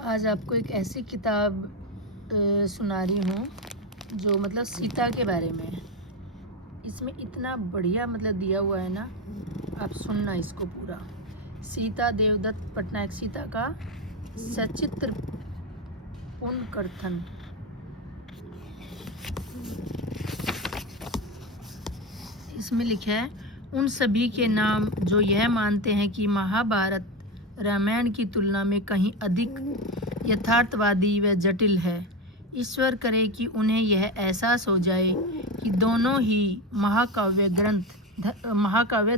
आज आपको एक ऐसी किताब सुना रही हूँ जो मतलब सीता के बारे में है। इसमें इतना बढ़िया मतलब दिया हुआ है ना, आप सुनना इसको पूरा। सीता देवदत्त पटनायक, सीता का सचित्र पुनर्कथन। इसमें लिखा है, उन सभी के नाम जो यह मानते हैं कि महाभारत रामायण की तुलना में कहीं अधिक यथार्थवादी व जटिल है। ईश्वर करे कि उन्हें यह एहसास हो जाए कि दोनों ही महाकाव्य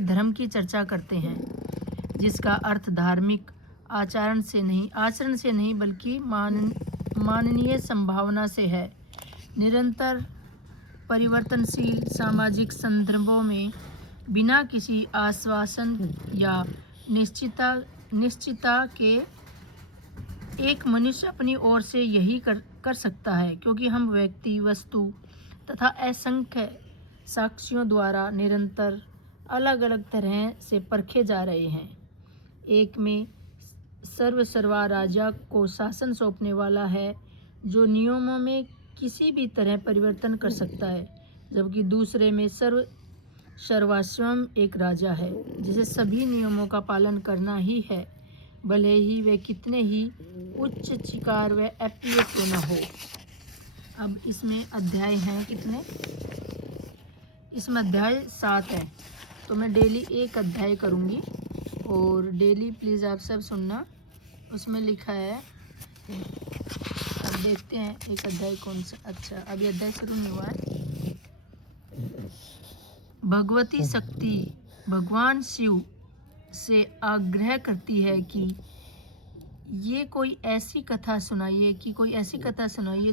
धर्म की चर्चा करते हैं, जिसका अर्थ धार्मिक आचरण से नहीं बल्कि माननीय संभावना से है। निरंतर परिवर्तनशील सामाजिक संदर्भों में बिना किसी आश्वासन या निश्चितता के एक मनुष्य अपनी ओर से यही कर सकता है, क्योंकि हम व्यक्ति, वस्तु तथा असंख्य साक्ष्यों द्वारा निरंतर अलग अलग तरह से परखे जा रहे हैं। एक में सर्वा राजा को शासन सौंपने वाला है, जो नियमों में किसी भी तरह परिवर्तन कर सकता है, जबकि दूसरे में सर्वस्वम एक राजा है, जिसे सभी नियमों का पालन करना ही है, भले ही वे कितने ही उच्च शिकार व अप्रिय क्यों न हो। अब इसमें अध्याय हैं कितने? इसमें अध्याय 7 है, तो मैं डेली एक अध्याय करूँगी और डेली प्लीज़ आप सब सुनना। उसमें लिखा है, अब देखते हैं एक अध्याय कौन सा। अच्छा, अभी अध्याय शुरू नहीं हुआ है। भगवती शक्ति भगवान शिव से आग्रह करती है कि कोई ऐसी कथा सुनाइए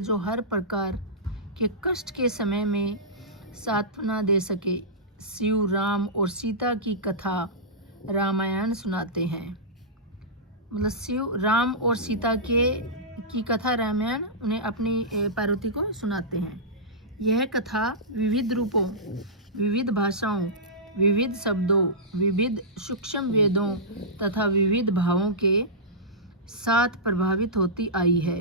जो हर प्रकार के कष्ट के समय में सांत्वना दे सके। शिव राम और सीता की कथा रामायण सुनाते हैं, मतलब शिव राम और सीता की कथा रामायण उन्हें अपनी पार्वती को सुनाते हैं। यह कथा विविध रूपों, विविध भाषाओं, विविध शब्दों, विविध सूक्ष्म वेदों तथा विविध भावों के साथ प्रभावित होती आई है।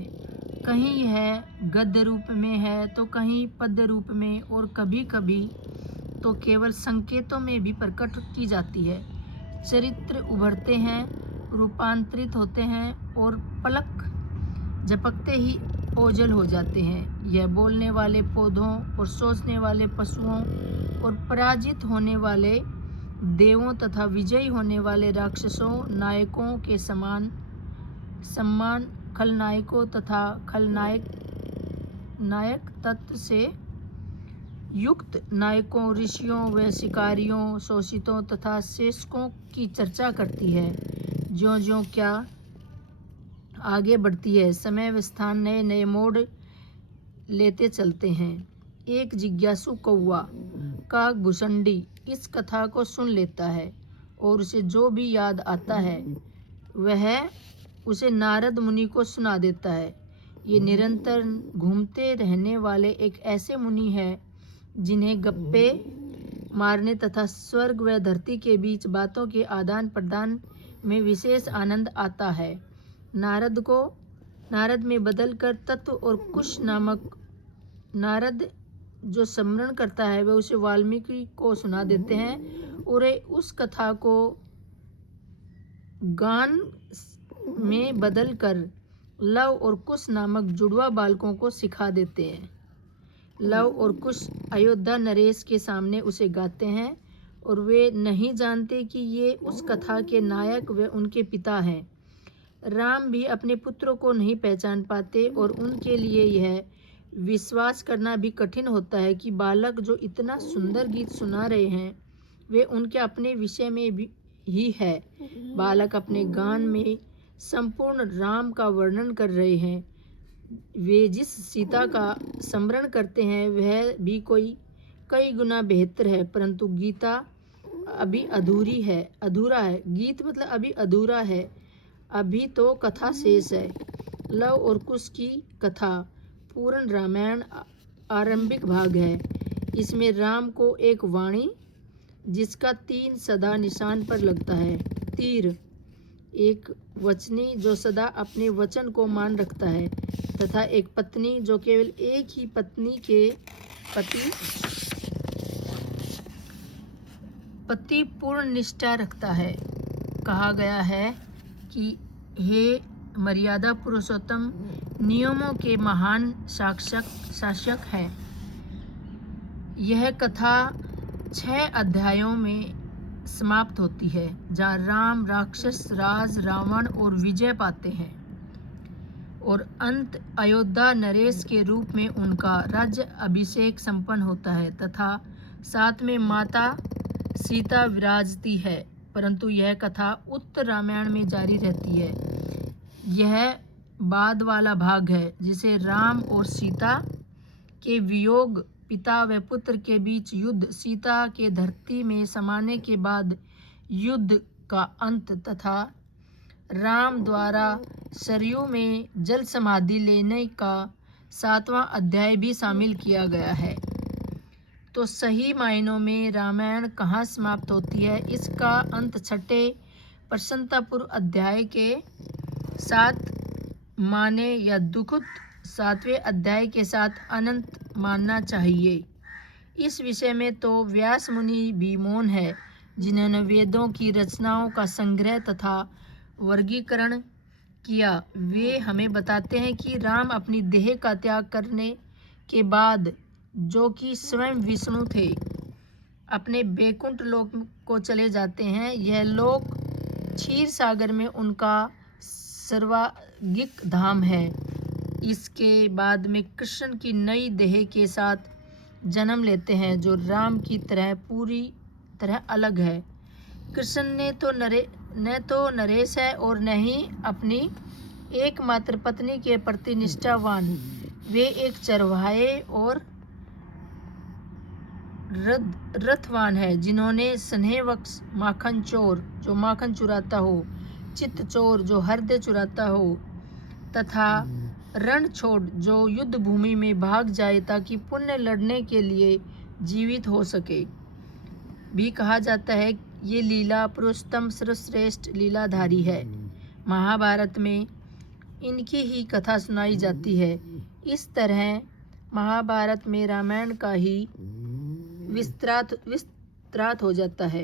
कहीं यह गद्य रूप में है तो कहीं पद्य रूप में, और कभी कभी तो केवल संकेतों में भी प्रकट की जाती है। चरित्र उभरते हैं, रूपांतरित होते हैं और पलक झपकते ही ओझल हो जाते हैं। यह बोलने वाले पौधों और सोचने वाले पशुओं और पराजित होने वाले देवों तथा विजयी होने वाले राक्षसों नायकों के सम्मान खलनायकों तथा नायक तत्व से युक्त नायकों, ऋषियों व शिकारियों, शोषितों तथा शेषकों की चर्चा करती है। ज्यों क्या आगे बढ़ती है, समय व स्थान नए नए मोड़ लेते चलते हैं। एक जिज्ञासु कौवा काकभूषणी इस कथा को सुन लेता है और उसे जो भी याद आता है वह उसे नारद मुनि को सुना देता है। ये निरंतर घूमते रहने वाले एक ऐसे मुनि हैं जिन्हें गप्पे मारने तथा स्वर्ग व धरती के बीच बातों के आदान प्रदान में विशेष आनंद आता है। नारद में बदलकर तत्व और कुश नामक नारद जो स्मरण करता है वह उसे वाल्मीकि को सुना देते हैं और उस कथा को गान में बदलकर लव और कुश नामक जुड़वा बालकों को सिखा देते हैं। लव और कुश अयोध्या नरेश के सामने उसे गाते हैं और वे नहीं जानते कि ये उस कथा के नायक व उनके पिता हैं। राम भी अपने पुत्रों को नहीं पहचान पाते और उनके लिए यह विश्वास करना भी कठिन होता है कि बालक जो इतना सुंदर गीत सुना रहे हैं वे उनके अपने विषय में भी ही है। बालक अपने गान में संपूर्ण राम का वर्णन कर रहे हैं। वे जिस सीता का स्मरण करते हैं वह भी कई गुना बेहतर है, परंतु गीता अभी अधूरा है। गीत मतलब अभी अधूरा है, अभी तो कथा शेष है। लव और कुश की कथा पूर्ण रामायण आरंभिक भाग है। इसमें राम को एक वाणी जिसका 3 सदा निशान पर लगता है, तीर एक वचनी जो सदा अपने वचन को मान रखता है, तथा एक पत्नी जो केवल एक ही पत्नी के पति पूर्ण निष्ठा रखता है। कहा गया है कि हे मर्यादा पुरुषोत्तम नियमों के महान शासक है। यह कथा 6 अध्यायों में समाप्त होती है, जहाँ राम राक्षस राज रावण और विजय पाते हैं और अंत अयोध्या नरेश के रूप में उनका राज्य अभिषेक संपन्न होता है तथा साथ में माता सीता विराजती है। परंतु यह कथा उत्तर रामायण में जारी रहती है। यह बाद वाला भाग है जिसे राम और सीता के वियोग, पिता व पुत्र के बीच युद्ध, सीता के धरती में समाने के बाद युद्ध का अंत तथा राम द्वारा सरयू में जल समाधि लेने का 7वां अध्याय भी शामिल किया गया है। तो सही मायनों में रामायण कहाँ समाप्त होती है? इसका अंत 6ठे प्रसन्नतापूर्व अध्याय के साथ माने या दुखद 7वें अध्याय के साथ अनंत मानना चाहिए। इस विषय में तो व्यास मुनि भी मौन है, जिन्होंने वेदों की रचनाओं का संग्रह तथा वर्गीकरण किया। वे हमें बताते हैं कि राम अपनी देह का त्याग करने के बाद, जो कि स्वयं विष्णु थे, अपने बैकुंठ लोक को चले जाते हैं। यह लोक क्षीर सागर में उनका सर्वांगिक धाम है। इसके बाद में कृष्ण की नई देह के साथ जन्म लेते हैं, जो राम की तरह पूरी तरह अलग है। कृष्ण न तो नरेश है और न ही अपनी एकमात्र पत्नी के प्रति निष्ठावान। वे एक चरवाहे और रथवान है, जिन्होंने स्नेहवश माखन चोर जो माखन चुराता हो, चित्त चोर जो हृदय चुराता हो, तथा रण छोड़ जो युद्ध भूमि में भाग जाए ताकि पुण्य लड़ने के लिए जीवित हो सके। भी कहा जाता है ये लीला पुरुषोत्तम सर्वश्रेष्ठ लीलाधारी है। महाभारत में इनकी ही कथा सुनाई जाती है। इस तरह महाभारत में रामायण का ही विस्तार हो जाता है।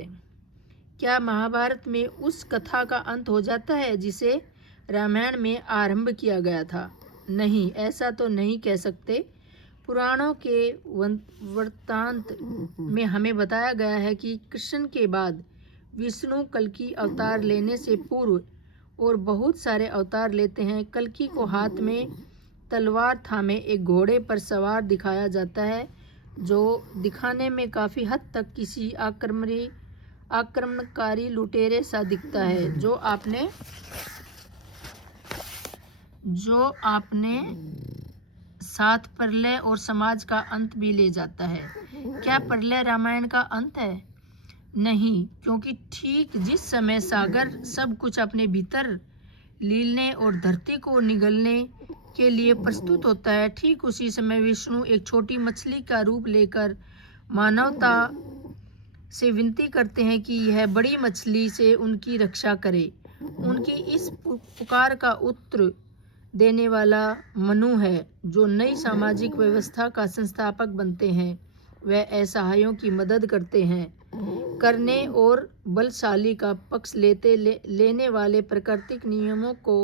क्या महाभारत में उस कथा का अंत हो जाता है जिसे रामायण में आरंभ किया गया था? नहीं, ऐसा तो नहीं कह सकते। पुराणों के वृत्तांत में हमें बताया गया है कि कृष्ण के बाद विष्णु कल्कि अवतार लेने से पूर्व और बहुत सारे अवतार लेते हैं। कल्कि को हाथ में तलवार थामे एक घोड़े पर सवार दिखाया जाता है, जो दिखाने में काफ़ी हद तक किसी आक्रमणकारी लुटेरे सा दिखता है, जो आपने साथ प्रलय और समाज का अंत भी ले जाता है। क्या प्रलय रामायण का अंत है? नहीं, क्योंकि ठीक जिस समय सागर सब कुछ अपने भीतर लीलने और धरती को निगलने के लिए प्रस्तुत होता है, ठीक उसी समय विष्णु एक छोटी मछली का रूप लेकर मानवता से विनती करते हैं कि यह बड़ी मछली से उनकी रक्षा करे। उनकी इस पुकार का उत्तर देने वाला मनु है, जो नई सामाजिक व्यवस्था का संस्थापक बनते हैं। वह असहायों की मदद करने और बलशाली का पक्ष लेने वाले प्राकृतिक नियमों को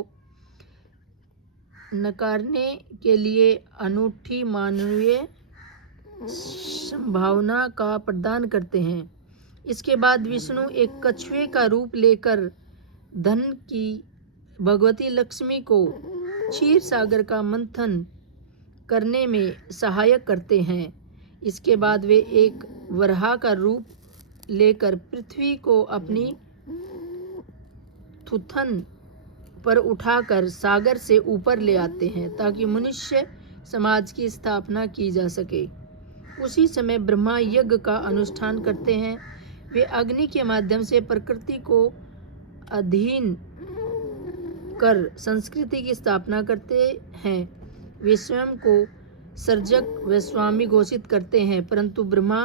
नकारने के लिए अनूठी मानवीय संभावना का प्रदान करते हैं। इसके बाद विष्णु एक कछुए का रूप लेकर धन की भगवती लक्ष्मी को क्षीर सागर का मंथन करने में सहायक करते हैं। इसके बाद वे एक वराह का रूप लेकर पृथ्वी को अपनी थुथन पर उठाकर सागर से ऊपर ले आते हैं, ताकि मनुष्य समाज की स्थापना की जा सके। उसी समय ब्रह्मा यज्ञ का अनुष्ठान करते हैं। वे अग्नि के माध्यम से प्रकृति को अधीन कर संस्कृति की स्थापना करते हैं। वे स्वयं को सर्जक व स्वामी घोषित करते हैं, परंतु ब्रह्मा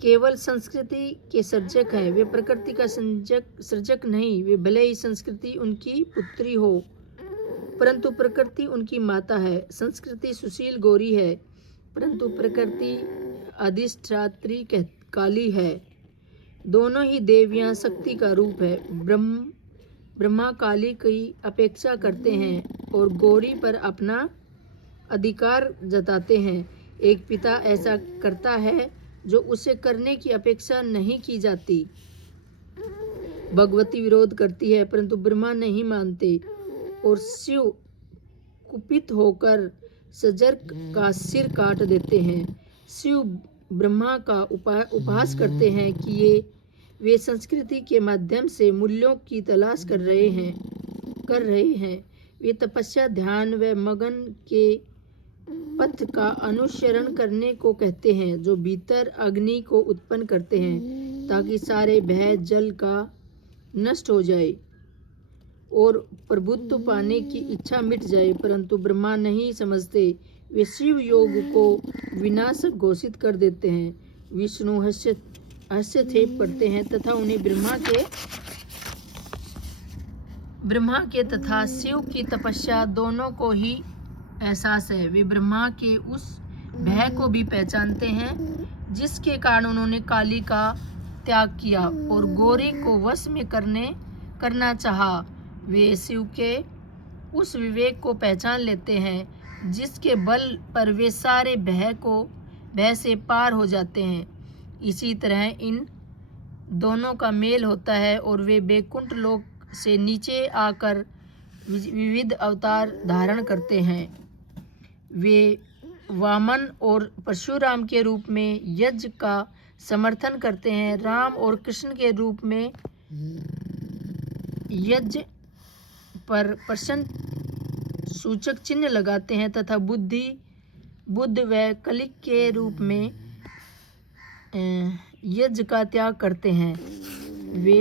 केवल संस्कृति के सर्जक हैं, वे प्रकृति का सर्जक नहीं। वे भले ही संस्कृति उनकी पुत्री हो, परंतु प्रकृति उनकी माता है। संस्कृति सुशील गौरी है, परंतु प्रकृति अधिष्ठात्री काली है। दोनों ही देवियां शक्ति का रूप है। ब्रह्मा काली की अपेक्षा करते हैं और गौरी पर अपना अधिकार जताते हैं। एक पिता ऐसा करता है जो उसे करने की अपेक्षा नहीं की जाती। भगवती विरोध करती है, परंतु ब्रह्मा नहीं मानते और शिव कुपित होकर सजर्क का सिर काट देते हैं। शिव ब्रह्मा का उपहास करते हैं कि वे संस्कृति के माध्यम से मूल्यों की तलाश कर रहे हैं। वे तपस्या, ध्यान व मगन के पथ का अनुसरण करने को कहते हैं, जो भीतर अग्नि को उत्पन्न करते हैं ताकि सारे भय जल का नष्ट हो जाए और प्रभुत्व पाने की इच्छा मिट जाए। परंतु ब्रह्मा नहीं समझते। वे शिव योग को विनाशक घोषित कर देते हैं। विष्णु हस्तक्षेप करते हैं तथा उन्हें ब्रह्मा के तथा शिव की तपस्या दोनों को ही एहसास है। वे ब्रह्मा के उस भय को भी पहचानते हैं जिसके कारण उन्होंने काली का त्याग किया और गौरी को वश में करना चाहा। वे शिव के उस विवेक को पहचान लेते हैं जिसके बल पर वे सारे भय से पार हो जाते हैं। इसी तरह इन दोनों का मेल होता है और वे बैकुंठ लोक से नीचे आकर विविध अवतार धारण करते हैं। वे वामन और परशुराम के रूप में यज्ञ का समर्थन करते हैं। राम और कृष्ण के रूप में यज्ञ पर प्रश्न सूचक चिन्ह लगाते हैं तथा बुद्ध व कलिक के रूप में यज्ञ का त्याग करते हैं। वे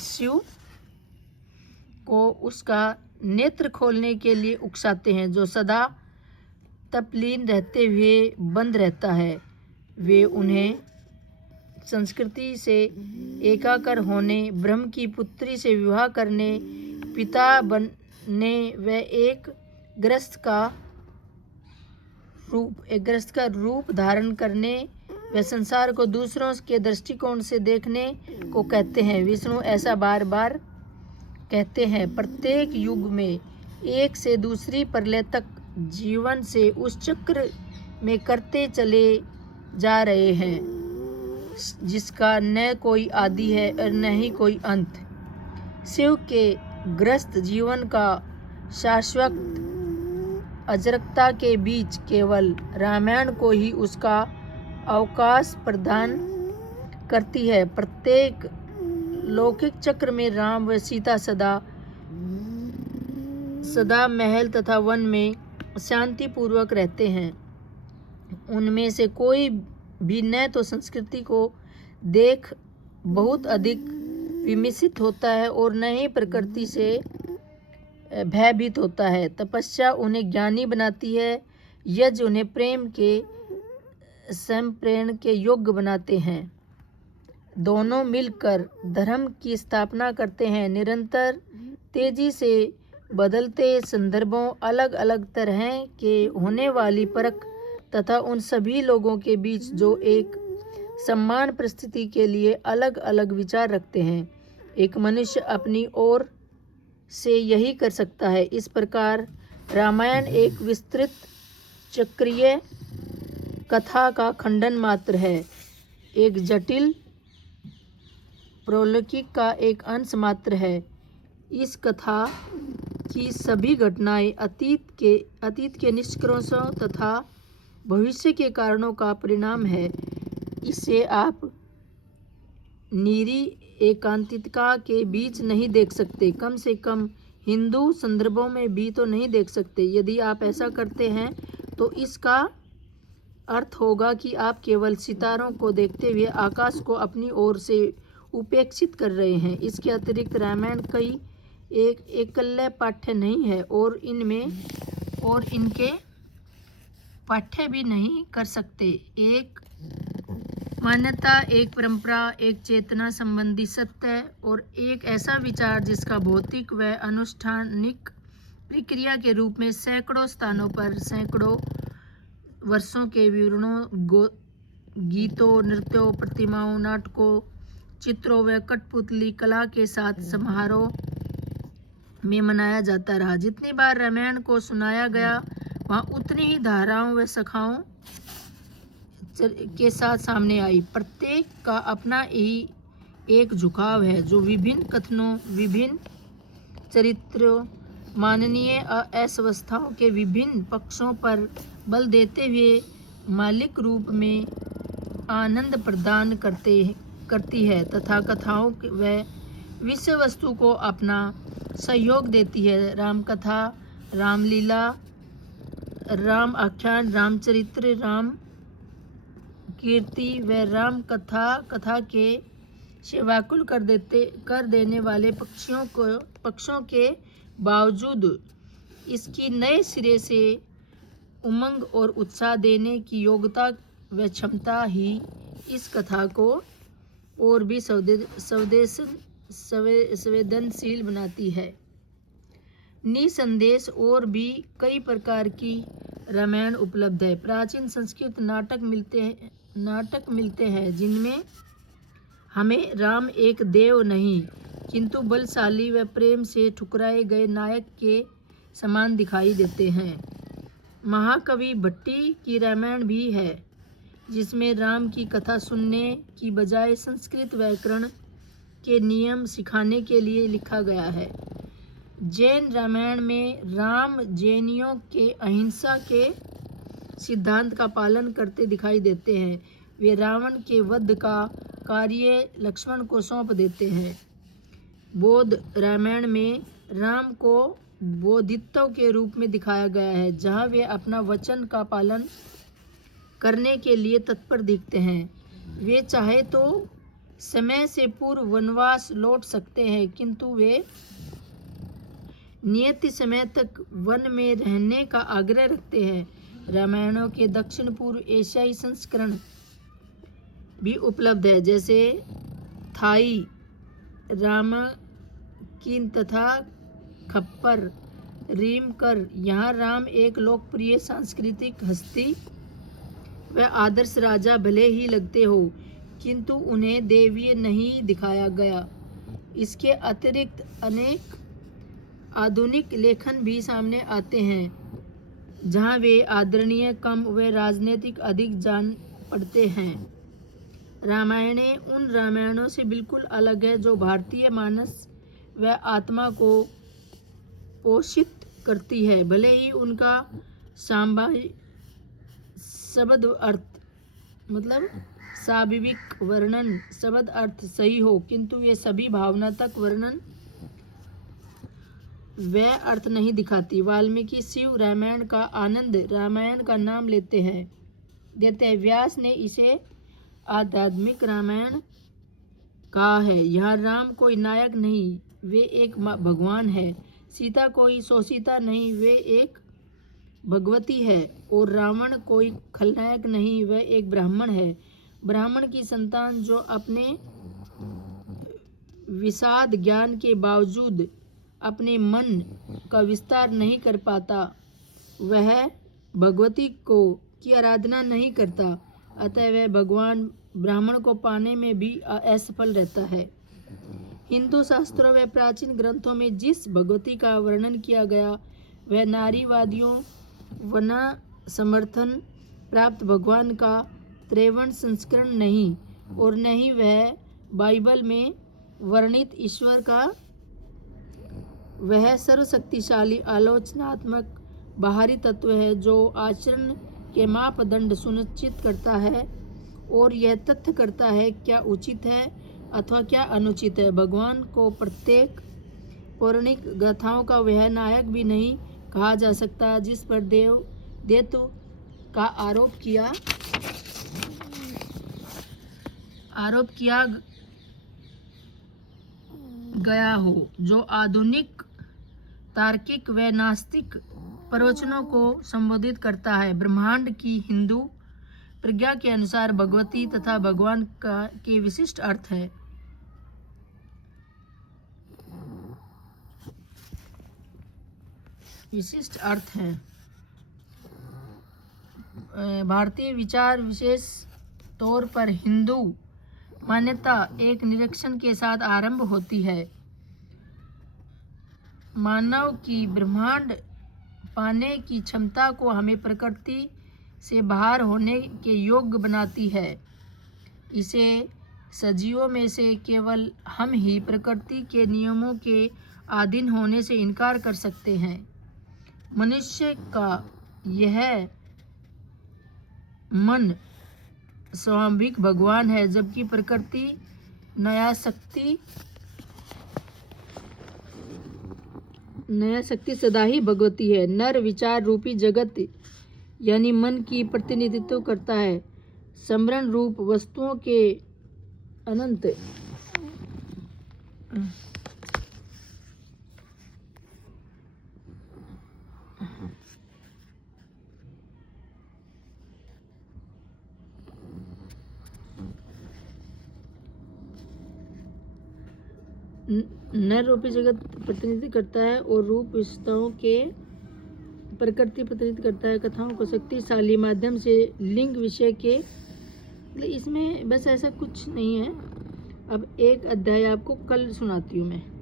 शिव को उसका नेत्र खोलने के लिए उकसाते हैं जो सदा तपलीन रहते हुए बंद रहता है। वे उन्हें संस्कृति से एकाकार होने, ब्रह्म की पुत्री से विवाह करने, पिता बनने व एक ग्रस्त का रूप धारण करने व संसार को दूसरों के दृष्टिकोण से देखने को कहते हैं। विष्णु ऐसा बार बार कहते हैं। प्रत्येक युग में एक से दूसरी प्रलय तक जीवन से उस चक्र में करते चले जा रहे हैं जिसका न कोई आदि है और न ही कोई अंत। शिव के ग्रस्त जीवन का शाश्वत अजरकता के बीच केवल रामायण को ही उसका अवकाश प्रदान करती है। प्रत्येक लौकिक चक्र में राम व सीता सदा महल तथा वन में शांति पूर्वक रहते हैं। उनमें से कोई भी न तो संस्कृति को देख बहुत अधिक विमिषित होता है और न ही प्रकृति से भयभीत होता है। तपस्या उन्हें ज्ञानी बनाती है, यज्ञ उन्हें प्रेम के संप्रेरण के योग्य बनाते हैं। दोनों मिलकर धर्म की स्थापना करते हैं। निरंतर तेजी से बदलते संदर्भों, अलग अलग तरह के होने वाली परख तथा उन सभी लोगों के बीच जो एक समान परिस्थिति के लिए अलग अलग विचार रखते हैं, एक मनुष्य अपनी ओर से यही कर सकता है। इस प्रकार रामायण एक विस्तृत चक्रीय कथा का खंडन मात्र है, एक जटिल प्रलौकिक का एक अंश मात्र है। इस कथा की सभी घटनाएं अतीत के निष्कर्षों तथा भविष्य के कारणों का परिणाम है। इसे आप निरी एकांतिकता के बीच नहीं देख सकते, कम से कम हिंदू संदर्भों में भी तो नहीं देख सकते। यदि आप ऐसा करते हैं तो इसका अर्थ होगा कि आप केवल सितारों को देखते हुए आकाश को अपनी ओर से उपेक्षित कर रहे हैं। इसके अतिरिक्त रामायण कई एक एकल्य पाठ्य नहीं है और इनके पाठ्य भी नहीं कर सकते। मान्यता एक परंपरा, एक चेतना संबंधी सत्य और एक ऐसा विचार जिसका भौतिक व अनुष्ठानिक प्रक्रिया के रूप में सैकड़ों स्थानों पर सैकड़ों वर्षों के विवरणों, गीतों, नृत्यों, प्रतिमाओं, नाटकों, चित्रों व कठपुतली कला के साथ समारोह में मनाया जाता रहा। जितनी बार रामायण को सुनाया गया वहाँ उतनी ही धाराओं व शाखाओं के साथ सामने आई। प्रत्येक का अपना ही एक झुकाव है जो विभिन्न कथनों, विभिन्न चरित्रों, माननीय अवस्थाओं के विभिन्न पक्षों पर बल देते हुए मौलिक रूप में आनंद प्रदान करती है तथा कथाओं व विषय वस्तु को अपना सहयोग देती है। राम कथा, रामलीला, राम आख्यान, रामचरित्र, राम कीर्ति व राम कथा के से व्याकुल कर देने वाले पक्षों के बावजूद इसकी नए सिरे से उमंग और उत्साह देने की योग्यता व क्षमता ही इस कथा को और भी संवेदनशील बनाती है। निसंदेश और भी कई प्रकार की रामायण उपलब्ध है। प्राचीन संस्कृत नाटक मिलते हैं जिनमें हमें राम एक देव नहीं किंतु बलशाली व प्रेम से ठुकराए गए नायक के समान दिखाई देते हैं। महाकवि भट्टी की रामायण भी है जिसमें राम की कथा सुनने की बजाय संस्कृत व्याकरण के नियम सिखाने के लिए लिखा गया है। जैन रामायण में राम जैनियों के अहिंसा के सिद्धांत का पालन करते दिखाई देते हैं। वे रावण के वध का कार्य लक्ष्मण को सौंप देते हैं। बौद्ध रामायण में राम को बोधित्व के रूप में दिखाया गया है जहाँ वे अपना वचन का पालन करने के लिए तत्पर दिखते हैं। वे चाहे तो समय से पूर्व वनवास लौट सकते हैं किंतु वे नियत समय तक वन में रहने का आग्रह रखते हैं। रामायणों के दक्षिण पूर्व एशियाई संस्करण भी उपलब्ध है जैसे थाई, रामकीन तथा खप्पर, रीमकर। यहाँ राम एक लोकप्रिय सांस्कृतिक हस्ती व आदर्श राजा भले ही लगते हो किंतु उन्हें देवीय नहीं दिखाया गया। इसके अतिरिक्त अनेक आधुनिक लेखन भी सामने आते हैं जहाँ वे आदरणीय कम व राजनीतिक अधिक जान पड़ते हैं। रामायणें उन रामायणों से बिल्कुल अलग है जो भारतीय मानस व आत्मा को पोषित करती है। भले ही उनका शब्द अर्थ मतलब स्वाभाविक वर्णन शब्द अर्थ सही हो किंतु ये सभी भावनात्मक वर्णन व अर्थ नहीं दिखाती। वाल्मीकि शिव रामायण का आनंद रामायण का नाम देते हैं। व्यास ने इसे आध्यात्मिक रामायण कहा है। यहाँ राम कोई नायक नहीं, वे एक भगवान है। सीता कोई शोषिता नहीं, वे एक भगवती है। और रावण कोई खलनायक नहीं, वह एक ब्राह्मण है। ब्राह्मण की संतान जो अपने विशाद ज्ञान के बावजूद अपने मन का विस्तार नहीं कर पाता, वह भगवती की आराधना नहीं करता, अतः वह भगवान ब्राह्मण को पाने में भी असफल रहता है। हिंदू शास्त्रों व प्राचीन ग्रंथों में जिस भगवती का वर्णन किया गया वह नारीवादियों वना समर्थन प्राप्त भगवान का त्रेवण संस्करण नहीं और न ही वह बाइबल में वर्णित ईश्वर का वह सर्वशक्तिशाली आलोचनात्मक बाहरी तत्व है जो आचरण के मापदंड सुनिश्चित करता है और यह तथ्य करता है क्या उचित है अथवा क्या अनुचित है। भगवान को प्रत्येक पौराणिक गाथाओं का वह नायक भी नहीं कहा जा सकता जिस पर देवत्व का आरोप किया गया हो, जो आधुनिक तार्किक व नास्तिक प्रवचनों को संबोधित करता है। ब्रह्मांड की हिंदू प्रज्ञा के अनुसार भगवती तथा भगवान का के विशिष्ट अर्थ है। विशिष्ट अर्थ है। भारतीय विचार विशेष तौर पर हिंदू मान्यता एक निरीक्षण के साथ आरंभ होती है। मानव की ब्रह्मांड पाने की क्षमता को हमें प्रकृति से बाहर होने के योग्य बनाती है। इसे सजीवों में से केवल हम ही प्रकृति के नियमों के अधीन होने से इनकार कर सकते हैं। मनुष्य का यह मन स्वाभाविक भगवान है, जबकि प्रकृति नया शक्ति सदा ही भगवती है। नर विचार रूपी जगत यानी मन की प्रतिनिधित्व करता है। स्मरण रूप वस्तुओं के अनंत नर रूपी जगत प्रतिनिधित्व करता है और रूप विशेषताओं के प्रकृति प्रतिनिधित्व करता है। कथाओं को शक्तिशाली माध्यम से लिंग विषय के इसमें बस ऐसा कुछ नहीं है। अब एक अध्याय आपको कल सुनाती हूँ मैं।